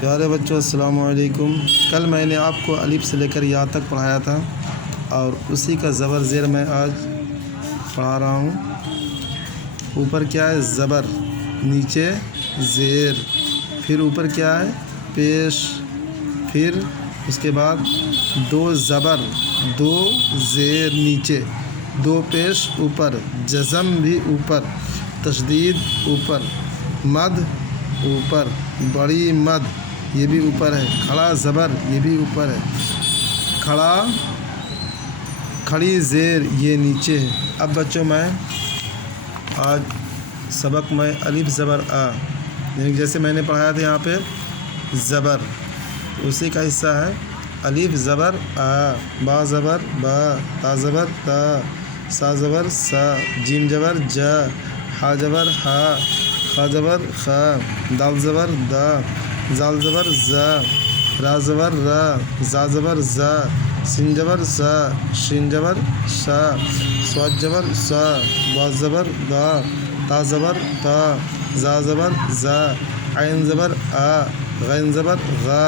پیارے بچوں السلام علیکم۔ کل میں نے آپ کو الف سے لے کر یا تک پڑھایا تھا اور اسی کا زبر زیر میں آج پڑھا رہا ہوں۔ اوپر کیا ہے؟ زبر، نیچے زیر، پھر اوپر کیا ہے؟ پیش، پھر اس کے بعد دو زبر، دو زیر نیچے، دو پیش اوپر، جزم بھی اوپر، تشدید اوپر، مد اوپر، بڑی مد یہ بھی اوپر ہے، کھڑا زبر یہ بھی اوپر ہے، کھڑی زیر یہ نیچے ہے۔ اب بچوں میں آج سبق میں الف زبر آ، یعنی جیسے میں نے پڑھایا تھا یہاں پہ زبر، اسی کا حصہ ہے الف زبر آ، با زبر با، تا زبر تا، سا زبر سا، جیم زبر جا، ہا زبر ہا، خا زبر خا، دال زبر دا، زال زبر زا، را زبر را، زا زبر زا، سین زبر سا، شین زبر شا، صاد زبر سا، با زبر دا، تا زبر تا، زا زبر زا، عین زبر آ، غین زبر غا،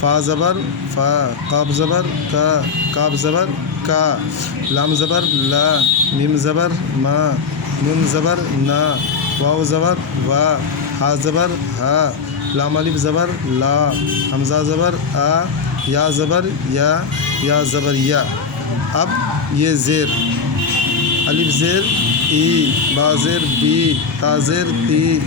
فا زبر فا، قاف زبر کا، کاف زبر کا، لام زبر لا، میم زبر ما، نون زبر نا، واو زبر وا، ہا زبر ہا، لام الف زبر لا، حمزہ زبر آ، یا زبر یا زبر یا۔ اب یہ زیر، الف زیر ای، با زیر بی، تا زیر تی،